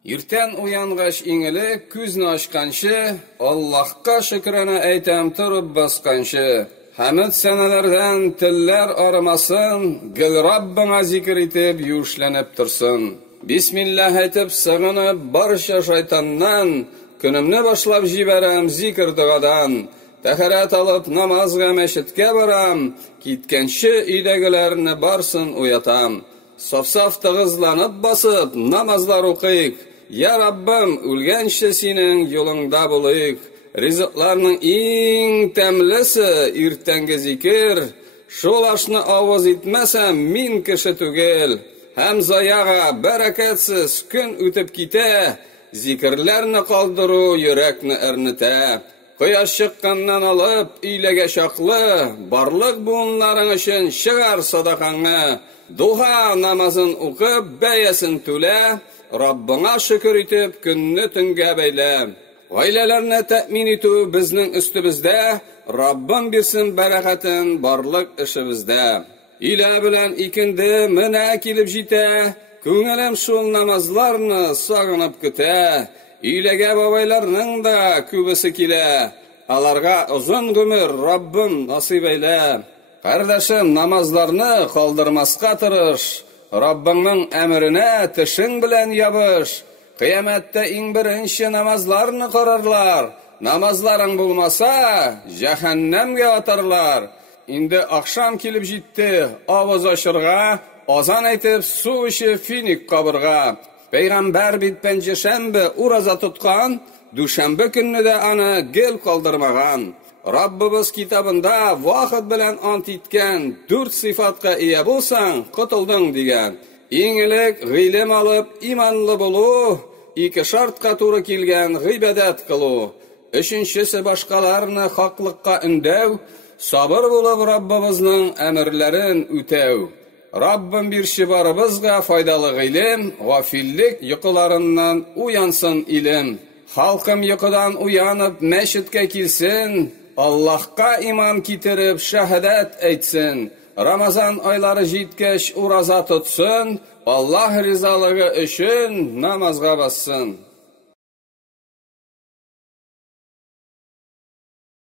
Иртән уянгач иңелек күзне ачканчы, Аллаһка шөкранә әйтәм торып басканчы. Хәмд сәнәләрдән телләр арымасын, гел Раббыңа зикр итеп юшләнеп торсын. Бисмиллаһ әйтеп сыгынып барча шайтаннан, көнемне башлап җибәрәм зикр дугадан. Тәһарәт алып намазга мәчеткә барам, киткәнче өйдәгеләрне барсын уятам. Саф-саф тыгызланып басып намазлар укыйк. Я Раббым, үлгәнче синең юлыңда булыйк. Ризыкларның иң тәмлесе иртәнге зикр. Шул ашны авыз итмәсәм мин кеше түгел. Һәм заяга бәрәкәтсез көн үтеп китә. Зикрләрне калдыру йөрәкне әрнетә. Кояш чыкканнан алып өйләгә чаклы, барлык буыннарың өчен чыгар садакаңны. Духа намазын укып бәясен түлә, Раббыңа шөкер итеп көнне төнгә бәйлә. Гаиләләрне тәэмин итү безнең өстебездә, Раббым бирсен бәрәкәтен барлык эшебездә. Илә белән икенде менә килеп җитә, күңелем шул намазларны сагынып көтә. Иләгә бабайларның да күбесе килә, аларга озын гомер Раббым насыйп әйлә. Кардәшем, намазларны калдырмаска тырыш, Раббыңның әмренә тешең белән ябыш. Кыямәттә иң беренче намазларны карарлар. Намазларың булмаса, җәһәннәмгә атарлар. Инде ахшам килеп җитте, авыз ачырга, азан әйтеп су эчеп финик кабырга. Пәйгамбәр бит пәнҗешәмбе ураза тоткан, дүшәмбе көнне дә аны гел калдырмаган. Раббыбыз китабында вакыт белән ант иткән 4 сыйфатка ия булсаң, котылдың дигән. Иң элек гыйлем алып иманлы булу, 2 шартка туры килгән гыйбадат кылу. Өченчесе башкаларны хаклыкка өндәү, сабыр булып Раббыбызның әмерләрен үтәү. Раббым бирче барыбызга файдалы гыйлем, гафиллек йокыларыннан уянсын илем. Халкым йокыдан уянып мәчеткә килсен, Аллаһка иман китереп шәһадәт әйтсен. Рамазан айлары җиткәч ураза тотсын, Аллаһ ризалыгы өчен намазга бассын.